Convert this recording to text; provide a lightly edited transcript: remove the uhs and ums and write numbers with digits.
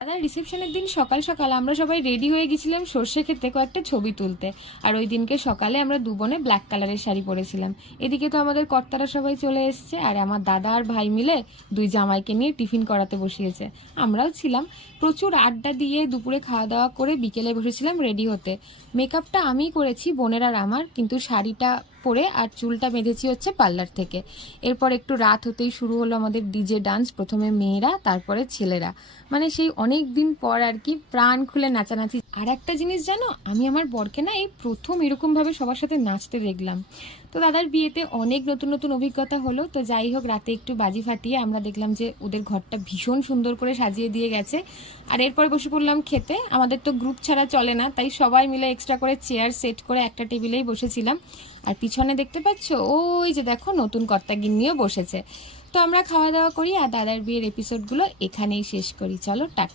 দাদার রিসেপশনের দিন সকাল সকাল আমরা সবাই রেডি হয়ে গেছিলাম সর্ষে ক্ষেতে কয়েকটা ছবি তুলতে। আর ওই দিনকে সকালে আমরা দু বোনে ব্ল্যাক কালারের শাড়ি পরেছিলাম। এদিকে তো আমাদের কর্তারা সবাই চলে এসছে, আর আমার দাদা আর ভাই মিলে দুই জামাইকে নিয়ে টিফিন করাতে বসিয়েছে। আমরাও ছিলাম। প্রচুর আড্ডা দিয়ে দুপুরে খাওয়া দাওয়া করে বিকেলে বসেছিলাম রেডি হতে। মেকআপটা আমিই করেছি, বোনের আর আমার, কিন্তু শাড়িটা পরে আর চুলটা বেঁধেছি হচ্ছে পার্লার থেকে। এরপর একটু রাত হতেই শুরু হলো আমাদের ডিজে ডান্স, প্রথমে মেয়েরা তারপরে ছেলেরা। মানে সেই অনেক দিন পর আর কি প্রাণ খুলে নাচানাচি। আর একটা জিনিস জানো, আমি আমার বরকে না এই প্রথম এরকম ভাবে সবার সাথে নাচতে দেখলাম। তো দাদার বিয়েতে অনেক নতুন নতুন অভিজ্ঞতা হলো। তো যাই হোক, রাতে একটু বাজি ফাটিয়ে আমরা দেখলাম যে ওদের ঘরটা ভীষণ সুন্দর করে সাজিয়ে দিয়ে গেছে। আর এরপর বসে পড়লাম খেতে। আমাদের তো গ্রুপ ছাড়া চলে না, তাই সবাই মিলে এক্সট্রা করে চেয়ার সেট করে একটা টেবিলেই বসেছিলাম। আর পিছনে দেখতে পাচ্ছ ওই যে দেখো নতুন কর্তা গিন্নিও বসেছে। তো আমরা খাওয়া দাওয়া করি আর দাদার বিয়ের এপিসোডগুলো এখানেই শেষ করি। চলো টাটা।